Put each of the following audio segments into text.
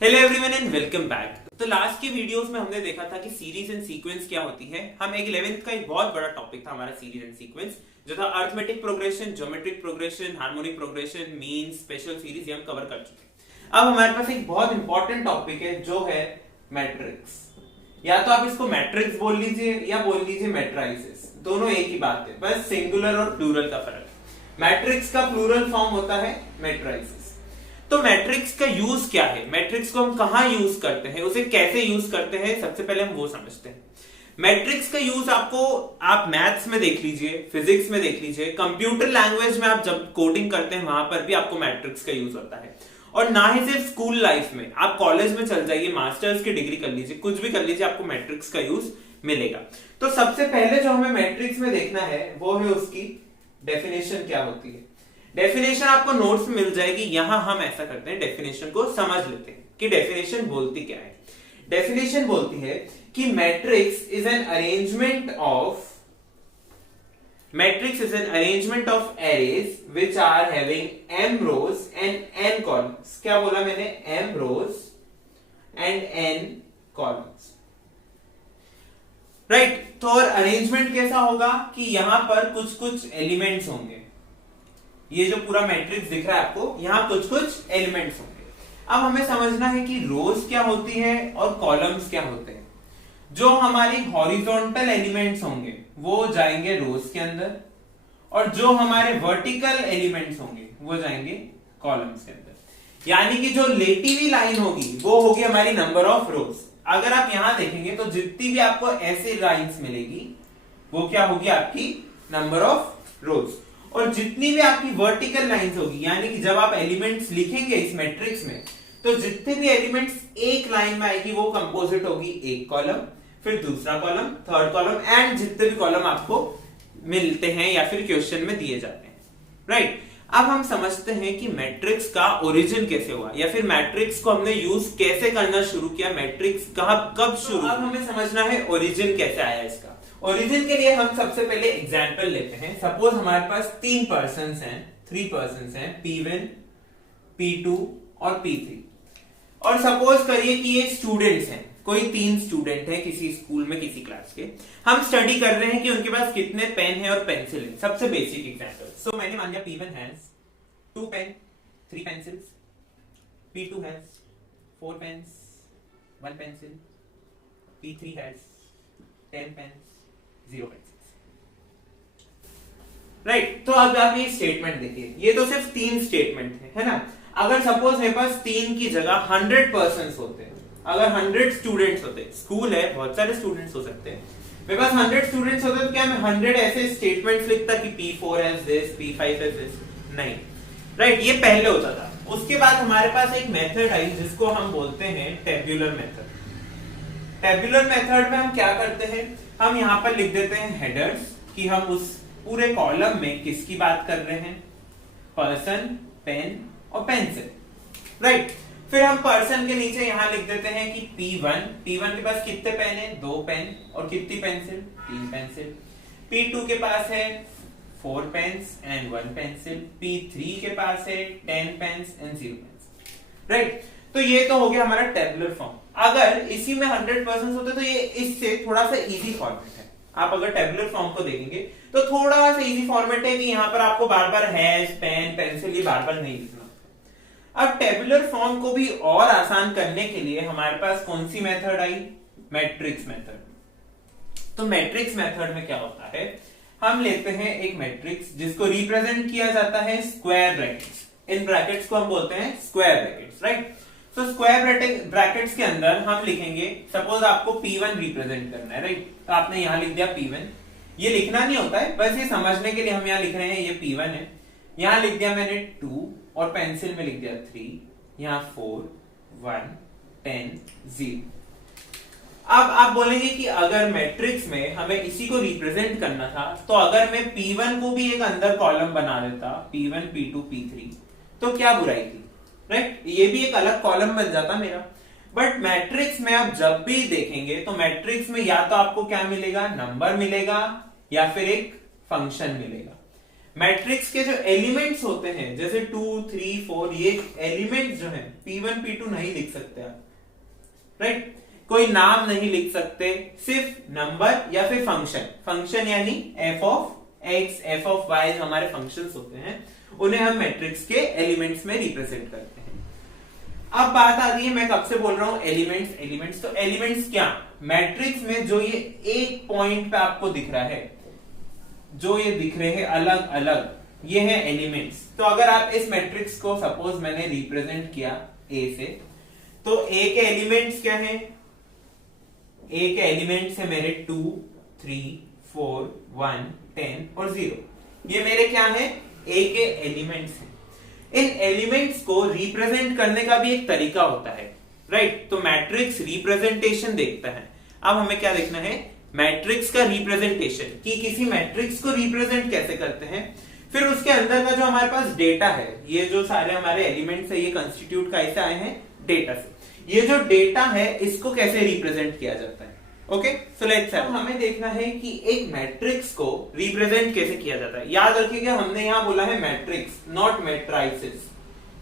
Hello everyone and welcome back. तो last की videos में हमने देखा था कि सीरीज एंड सीक्वेंस क्या होती है। हम एक 11th का एक बहुत बड़ा टॉपिक था हमारा सीरीज एंड सीक्वेंस, जो था arithmetic progression, geometric progression, harmonic progression, mean, special series, ये हम कवर कर चुके हैं। अब हमारे पास एक बहुत इंपॉर्टेंट टॉपिक है जो है मैट्रिक्स। या तो आप इसको मैट्रिक्स बोल लीजिए या बोल लीजिए मैट्राइसेस, दोनों एक ही बात है, बस सिंगुलर और प्लूरल का फर्क है। मैट्रिक्स का प्लूरल फॉर्म होता है मैट्राइसेस। तो मैट्रिक्स का यूज क्या है, मैट्रिक्स को हम कहां यूज करते हैं, उसे कैसे यूज करते हैं, सबसे पहले हम वो समझते हैं। मैट्रिक्स का यूज आप मैथ्स में देख लीजिए, फिजिक्स में देख लीजिए, कंप्यूटर लैंग्वेज में आप जब कोडिंग करते हैं वहां पर भी आपको मैट्रिक्स का यूज होता है। और ना ही सिर्फ स्कूल लाइफ में, आप कॉलेज में चल जाइए, मास्टर्स की डिग्री कर लीजिए, कुछ भी कर लीजिए, आपको मैट्रिक्स का यूज मिलेगा। तो सबसे पहले जो हमें मैट्रिक्स में देखना है वो है उसकी डेफिनेशन क्या होती है। डेफिनेशन आपको नोट्स में मिल जाएगी। यहां हम ऐसा करते हैं, डेफिनेशन को समझ लेते हैं कि डेफिनेशन बोलती क्या है। डेफिनेशन बोलती है कि matrix is an arrangement of arrays which are having m rows and n columns। क्या बोला मैंने? m rows and n columns, right. तो और अरेंजमेंट कैसा होगा कि यहां पर कुछ कुछ एलिमेंट्स होंगे। ये जो पूरा मैट्रिक्स दिख रहा है आपको, यहां कुछ कुछ एलिमेंट्स होंगे। अब हमें समझना है कि रोज क्या होती है और कॉलम्स क्या होते हैं। जो हमारी हॉरिजॉन्टल एलिमेंट्स होंगे वो जाएंगे रोज के अंदर, और जो हमारे वर्टिकल एलिमेंट्स होंगे वो जाएंगे कॉलम्स के अंदर। यानी कि जो लेटी हुई लाइन होगी वो होगी हमारी नंबर ऑफ रोज। अगर आप यहां देखेंगे तो जितनी भी आपको ऐसे लाइंस मिलेगी वो क्या होगी? आपकी नंबर ऑफ रोज। और जितनी भी आपकी वर्टिकल लाइंस होगी, यानी कि जब आप एलिमेंट्स लिखेंगे इस मैट्रिक्स में, तो जितने भी एलिमेंट्स एक लाइन में आएगी वो कंपोजिट होगी एक कॉलम, फिर दूसरा कॉलम, थर्ड कॉलम, एंड जितने भी कॉलम आपको मिलते हैं या फिर क्वेश्चन में दिए जाते हैं, राइट। अब हम समझते हैं कि मैट्रिक्स का ओरिजिन कैसे हुआ, या फिर मैट्रिक्स को हमने यूज कैसे करना शुरू किया, मैट्रिक्स कब शुरू। अब हमें समझना है ओरिजिन कैसे आया इसका। ओरिजिन के लिए हम सबसे पहले एग्जांपल लेते हैं। सपोज हमारे पास 3 पर्सन्स हैं, P1, P2 और P3। और सपोज करिए कि ये स्टूडेंट्स हैं, कोई 3 स्टूडेंट हैं किसी स्कूल में, किसी क्लास के। हम स्टडी कर रहे हैं कि उनके पास कितने पेन है और पेंसिल है। सबसे बेसिक एग्जांपल, सो मैंने मान लिया P1 has 2 pen 3 pencils, P2 has 4 pens 1 pencil, P3 has 10 pens 0 pencils, right. तो अब आप ये स्टेटमेंट देखिए, ये तो सिर्फ 3 स्टेटमेंट है ना। अगर सपोज मेरे पास 3 की जगह 100 पर्सन्स होते हैं, अगर 100 स्टूडेंट्स होते, स्कूल है, बहुत सारे स्टूडेंट्स हो सकते हैं, मेरे पास 100 स्टूडेंट्स होते तो क्या मैं 100 ऐसे स्टेटमेंट्स लिखता कि P4 has this, P5 has this? नहीं, राइट। ये पहले होता था। उसके बाद हमारे पास एक मेथड आई जिसको हम बोलते हैं टेब्यूलर मेथड। टेब्यूलर मेथड में हम क्या करते हैं, हम यहां पर लिख देते हैं हेडर्स कि हम उस पूरे कॉलम में किसकी बात कर रहे हैं, पर्सन, पेन और पेंसिल, राइट। फिर हम पर्सन के नीचे यहां लिख देते हैं कि P1 के पास कितने पेन है? 2 पेन, और कितनी पेंसिल? 3 पेंसिल। P2 के पास है 4 पेन्स एंड 1 पेंसिल। P3 के पास है 10 पेन्स एंड 0 पेंसिल, राइट। तो ये तो हो गया हमारा टेबुलर फॉर्म। अगर इसी में 100 पर्सन होते तो ये इससे थोड़ा सा इजी फॉर्मेट है। आप अगर टेबुलर फॉर्म को देखेंगे तो थोड़ा सा इजी फॉर्मेट है कि यहाँ पर आपको बार बार हैज, पेन, पेंसिल ये बार बार नहीं लिखना। अब टेबुलर फॉर्म को भी और आसान करने के लिए हमारे पास कौन सी मेथड आई? Matrix method. तो मैट्रिक्स मेथड में क्या होता है, हम लेते हैं एक मैट्रिक्स जिसको रिप्रेजेंट किया जाता है स्क्वायर ब्रैकेट्स। इन ब्रैकेट्स को हम बोलते हैं स्क्वायर ब्रैकेट्स, राइट। तो स्क्वायर ब्रैकेट्स के अंदर हम लिखेंगे, सपोज आपको P1 रिप्रेजेंट करना है, राइट। तो आपने यहां लिख दिया P1। ये लिखना नहीं होता है, बस ये समझने के लिए हम यहां लिख रहे हैं ये P1 है। यहां लिख दिया मैंने 2 और पेंसिल में लिख दिया 3, यहां 4 1 10 0। अब आप बोलेंगे कि अगर मैट्रिक्स में हमें इसी को रिप्रेजेंट करना था, तो अगर मैं P1 को भी एक अंदर कॉलम बना देता, P1 P2 P3, तो क्या बुराई थी, राइट। ये भी एक अलग कॉलम बन जाता मेरा। बट मैट्रिक्स में आप जब भी देखेंगे तो मैट्रिक्स में या तो आपको क्या मिलेगा? नंबर मिलेगा या फिर एक फंक्शन मिलेगा। मैट्रिक्स के जो एलिमेंट्स होते हैं जैसे 2 3 4 ये एलिमेंट्स जो हैं P1 P2 नहीं लिख सकते आप, राइट? कोई नाम नहीं लिख सकते, सिर्फ नंबर या फिर फंक्शन। फंक्शन यानी f of x f of y हमारे फंक्शंस होते हैं, उन्हें हम मैट्रिक्स के एलिमेंट्स में रिप्रेजेंट करते हैं। अब बात आती है, मैं कब से बोल रहा हूं एलिमेंट्स एलिमेंट्स, तो एलिमेंट्स क्या? मैट्रिक्स में जो ये एक पॉइंट पे आपको दिख रहा है, जो ये दिख रहे हैं अलग अलग, ये है एलिमेंट्स। तो अगर आप इस मैट्रिक्स को सपोज मैंने रिप्रेजेंट किया ए से, तो ए के एलिमेंट्स क्या है? ए के एलिमेंट्स है मेरे 2 3 4 1 10 और 0। ये मेरे क्या है? ए के एलिमेंट्स हैं। इन एलिमेंट्स को रिप्रेजेंट करने का भी एक तरीका होता है, राइट? तो मैट्रिक्स रिप्रेजेंटेशन देखता है। अब हमें क्या देखना है? मैट्रिक्स का रिप्रेजेंटेशन, कि किसी मैट्रिक्स को रिप्रेजेंट कैसे करते हैं। फिर उसके अंदर का जो हमारे पास डेटा है, ये जो सारे हमारे एलिमेंट्स है, ये कंस्टिट्यूट कैसे आए हैं? डेटा से। ये जो डेटा है इसको कैसे रिप्रेजेंट किया जाता है? ओके, सो लेट्स अब हमें देखना है कि एक मैट्रिक्स को रिप्रेजेंट कैसे किया जाता है। याद रखिएगा हमने यहां बोला है मैट्रिक्स, नॉट मैट्राइसेस।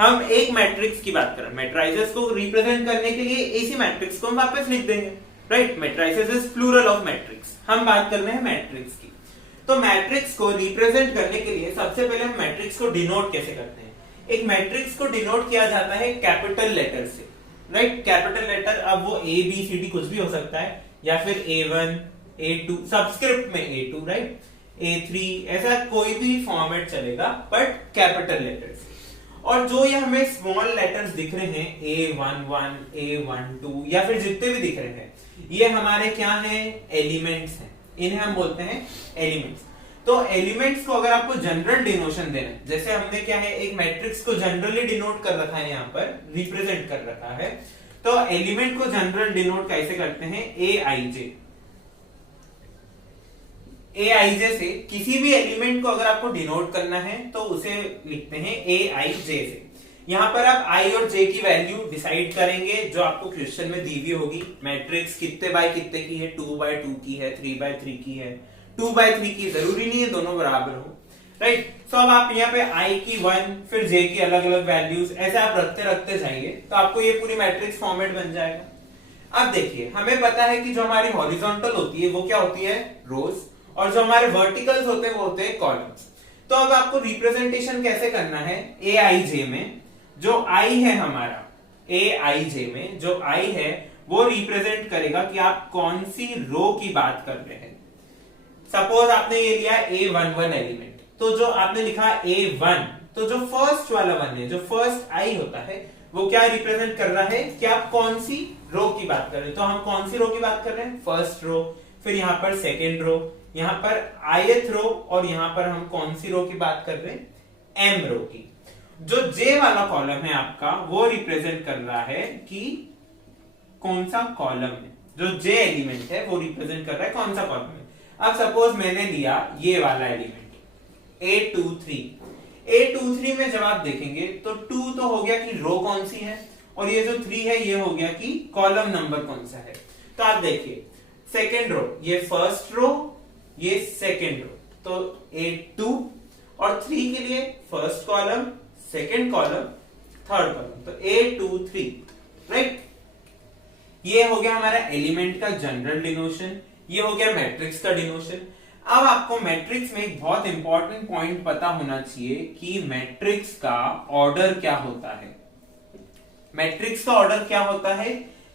हम एक मैट्रिक्स की बात कर रहे हैं। मैट्राइसेस को रिप्रेजेंट करने के लिए इसी मैट्रिक्स को हम वापस लिख देंगे, right? Matrices is plural of matrix. हम बात कर रहे हैं मैट्रिक्स की। तो मैट्रिक्स को रिप्रेजेंट करने के लिए सबसे पहले हम मैट्रिक्स को डिनोट कैसे करते हैं? एक मैट्रिक्स को डिनोट किया जाता है कैपिटल लेटर से, राइट? कैपिटल लेटर, अब वो A B C D कुछ भी हो सकता है, या फिर A1 A2 सबस्क्रिप्ट में A2, राइट? A3, ऐसा कोई भी फॉर्मेट चलेगा, बट कैपिटल लेटर्स। और जो ये हमें स्मॉल लेटर्स दिख रहे हैं A11 A12 या फिर जितने भी दिख रहे हैं, ये हमारे क्या हैं? एलिमेंट्स हैं। इन्हें हम बोलते हैं एलिमेंट्स। तो एलिमेंट्स को अगर आपको जनरल डिनोशन देना है, जैसे हमने क्या है एक मैट्रिक्स को जनरली डिनोट कर रखा है, यहाँ पर रिप्रेजेंट कर रखा है, तो एलिमेंट को जनरल डिनोट कैसे करते हैं? Aij। Aij से किसी भी एलिमेंट को अगर आपको डिनोट करना है तो उसे लिखते हैं Aij से। यहां पर आप i और j की वैल्यू डिसाइड करेंगे जो आपको क्वेश्चन में दी हुई होगी। मैट्रिक्स कितने बाय कितने की है? 2 बाय 2 की है, 3 बाय 3 की है, 2 बाय 3 की। जरूरी नहीं है दोनों बराबर हो, राइट? तो अब आप यहाँ पे i की 1 फिर j की अलग अलग वैल्यूज ऐसे आप रखते रखते जाइए तो आपको ये पूरी मैट्रिक्स फॉर्मेट बन जाएगा। अब देखिए, हमें पता है कि जो हमारी हॉरिजॉन्टल होती है वो क्या होती है? रोज, और जो हमारे वर्टिकल्स होते हैं वो होते हैं कॉलम्स। तो अब आपको रिप्रेजेंटेशन कैसे करना है? Aij में जो i है हमारा, Aij में जो i है वो रिप्रेजेंट करेगा कि आप कौन सी रो की बात कर रहे हैं। सपोज आपने ये लिया A11 एलिमेंट, तो जो आपने लिखा A1, तो जो फर्स्ट वाला वन है, जो फर्स्ट i होता है, वो क्या रिप्रेजेंट कर रहा है कि आप कौन सी रो की बात कर रहे हैं। तो हम कौन सी रो की बात कर रहे हैं? First row. फिर यहाँ पर सेकेंड रो, यहाँ पर ith रो, और यहाँ पर हम कौन सी रो की बात कर रहे हैं? m रो की। जो j वाला कॉलम है आपका, वो रिप्रेजेंट कर रहा है कि कौन सा कॉलम है। जो j एलिमेंट है वो रिप्रेजेंट कर रहा है कौन सा कॉलम है। अब सपोज मैंने लिया ये वाला एलिमेंट A23 में जब आप देखेंगे तो 2 तो हो गया कि रो कौन सी है, और ये जो 3 है ये हो गया कि कॉलम नंबर कौन सा है। तो आप देखिए, सेकेंड रो ये फर्स्ट रो, ये सेकेंड रो, तो A2 और 3 के लिए first column, second column, third column, तो A23, राइट? ये हो गया हमारा एलिमेंट का जनरल डिनोशन, ये हो गया मैट्रिक्स का डिनोशन। अब आपको मैट्रिक्स में एक बहुत इंपॉर्टेंट पॉइंट पता होना चाहिए कि मैट्रिक्स का ऑर्डर क्या होता है। मैट्रिक्स का ऑर्डर क्या होता है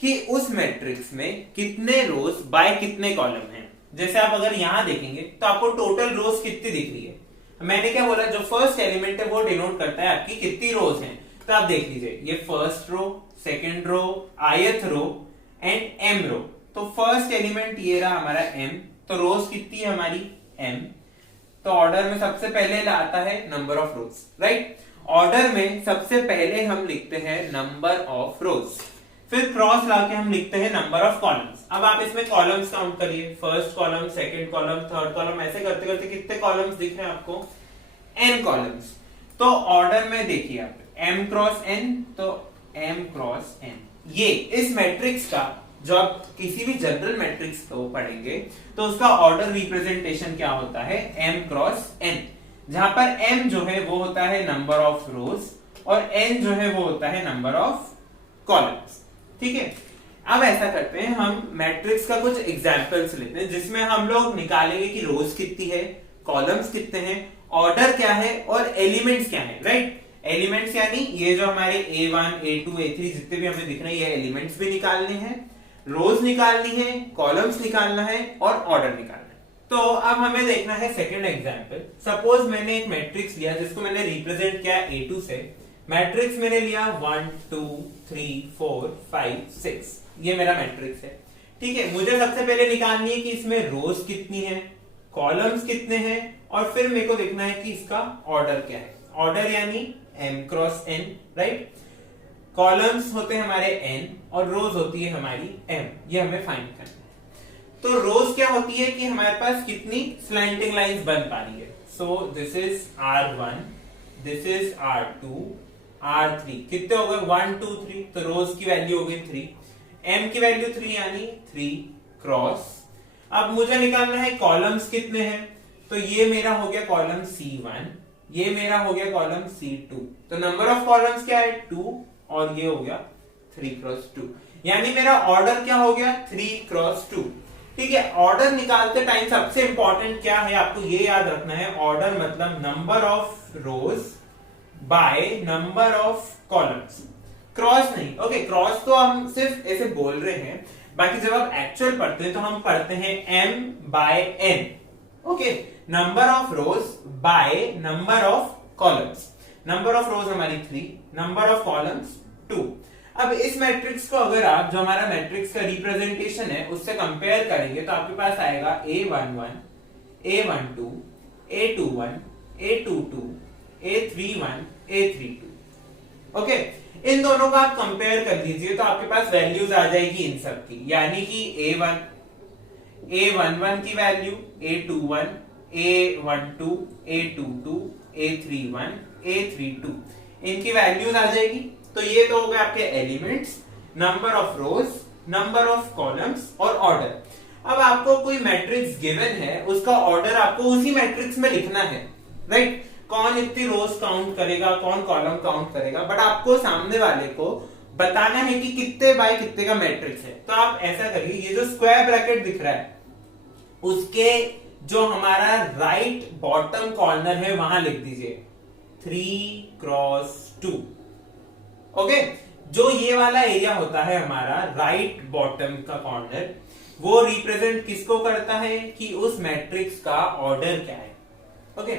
कि उस मैट्रिक्स में कितने रोज बाय कितने कॉलम हैं। जैसे आप अगर यहां देखेंगे तो आपको टोटल रोज कितनी दिख रही है। मैंने क्या बोला, जो फर्स्ट एलिमेंट है वो डिनोट करता है आपकी कितनी रोज हैं। तो आप देख लीजिए, ये first row, second row, ith row and m row. तो फर्स्ट एलिमेंट ये रहा हमारा m, तो रोज कितनी है हमारी? m। तो ऑर्डर में सबसे पहले आता है number of rose, right? Order में सबसे पहले हम लिखते हैं नंबर ऑफ रोज, फिर क्रॉस लाके हम लिखते हैं नंबर ऑफ कॉलम्स। अब आप इसमें कॉलम्स काउंट करिए, first column, second column, third column, ऐसे करते करते कितने कॉलम्स दिख रहे हैं आपको? n columns. तो ऑर्डर में देखिए आप m क्रॉस n, तो m क्रॉस n। ये इस मैट्रिक्स का, जो आप किसी भी जनरल मैट्रिक्स को पढ़ेंगे तो उसका ऑर्डर रिप्रेजेंटेशन क्या होता है? m cross n। जहां पर m जो है वो होता है नंबर ऑफ रोज और n जो है वो होता है नंबर ऑफ कॉलम्स। ठीक है, अब ऐसा करते हैं, हम मैट्रिक्स का कुछ एग्जांपल्स लेते हैं जिसमें हम लोग निकालेंगे कि रोज कितनी है, कॉलम्स कितने हैं, ऑर्डर क्या है और एलिमेंट्स क्या है। राइट, एलिमेंट्स यानी ये जो हमारे A1 A2 A3 जितने भी हमें दिख रहे हैं ये एलिमेंट्स भी निकालने हैं, रोज निकालनी है, कॉलम्स निकालना है और ऑर्डर निकालना है। तो अब हमें देखना है सेकंड एग्जांपल। सपोज मैंने एक मैट्रिक्स लिया जिसको मैंने रिप्रेजेंट किया A2 से। मैट्रिक्स मैंने लिया 1 2 3 4 5 6, ये मेरा मैट्रिक्स है। ठीक है, मुझे सबसे पहले निकालनी है कि इसमें रोज कितनी है, कॉलम्स कितने हैं और फिर मेरे को देखना है कि इसका ऑर्डर क्या है। ऑर्डर यानी m cross n। Right, columns होते हैं हमारे n और रोज होती है हमारी m, ये हमें फाइंड करना है। तो रोज क्या होती है कि हमारे पास कितनी स्लैंटिंग लाइंस बन पा रही है। So this is R1, this is R2, R3, कितने हो गए 1 2 3, तो रोज की वैल्यू हो गई 3, m की वैल्यू 3 यानी 3 क्रॉस। अब मुझे निकालना है कॉलम्स कितने हैं, तो ये मेरा हो गया कॉलम C1, ये मेरा हो गया कॉलम C2। तो नंबर ऑफ कॉलम्स क्या है 2 और ये हो गया 3 क्रॉस 2, यानी मेरा ऑर्डर क्या हो गया 3 क्रॉस 2। ठीक है, ऑर्डर निकालते टाइम सबसे इंपॉर्टेंट क्या है आपको ये याद रखना है, ऑर्डर मतलब number of rows by number of columns, cross नहीं। ओके, क्रॉस तो हम सिर्फ ऐसे बोल रहे हैं, बाकी जब आप एक्चुअल पढ़ते हैं तो हम पढ़ते हैं m by n। Okay, number of rows by number of columns. Number of rows हमारी 3, नंबर ऑफ कॉलम्स 2। अब इस मैट्रिक्स को अगर आप जो हमारा मैट्रिक्स का रिप्रेजेंटेशन है उससे कंपेयर करेंगे तो आपके पास आएगा A11, A12, A21, A22, A31, A32। Okay, इन दोनों का आप कंपेयर कर लीजिए तो आपके पास वैल्यूज आ जाएगी इन सब की, यानी कि A11 की value, A21, A12, A22, A31, A32, इनकी वैल्यूज आ जाएगी। तो ये तो हो गए आपके elements, number of rose, number of columns और ऑर्डर। अब आपको कोई मैट्रिक्स गिवन है, उसका ऑर्डर आपको उसी मैट्रिक्स में लिखना है। राइट, कौन इतनी रोज काउंट करेगा, कौन कॉलम काउंट करेगा, बट आपको सामने वाले को बताना है कि कितने बाय कितने का मैट्रिक्स है। तो आप ऐसा करिए, ये जो स्क्वायर ब्रैकेट दिख रहा है उसके जो हमारा राइट बॉटम कॉर्नर है वहां लिख दीजिए 3 क्रॉस 2। ओके, जो ये वाला एरिया होता है हमारा राइट बॉटम का कॉर्नर, वो रिप्रेजेंट किसको करता है कि उस मैट्रिक्स का ऑर्डर क्या है। ओके,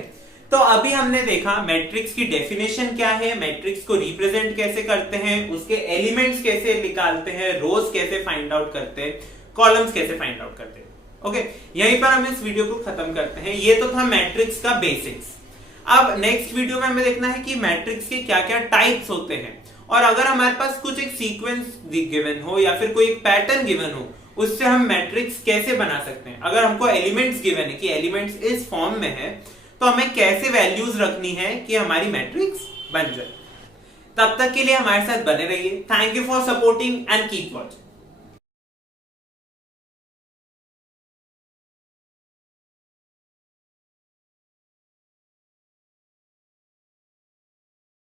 तो अभी हमने देखा मैट्रिक्स की डेफिनेशन क्या है, मैट्रिक्स को रिप्रेजेंट कैसे करते हैं, उसके एलिमेंट्स कैसे निकालते हैं, रोज कैसे फाइंड आउट करते हैं, कॉलम्स कैसे फाइंड आउट करते हैं। ओके, यहीं पर हम इस वीडियो को खत्म करते हैं। ये तो था मैट्रिक्स का बेसिक्स। अब नेक्स्ट वीडियो में हमें देखना है कि मैट्रिक्स के क्या क्या टाइप्स होते हैं, और अगर हमारे पास कुछ एक सीक्वेंस गिवन हो या फिर कोई एक पैटर्न गिवन हो, उससे हम मैट्रिक्स कैसे बना सकते हैं। अगर हमको एलिमेंट्स गिवन है कि एलिमेंट्स इस फॉर्म में है तो हमें कैसे वैल्यूज रखनी है कि हमारी मैट्रिक्स बन जाए। तब तक के लिए हमारे साथ बने रहिए। Thank you for supporting and keep watching.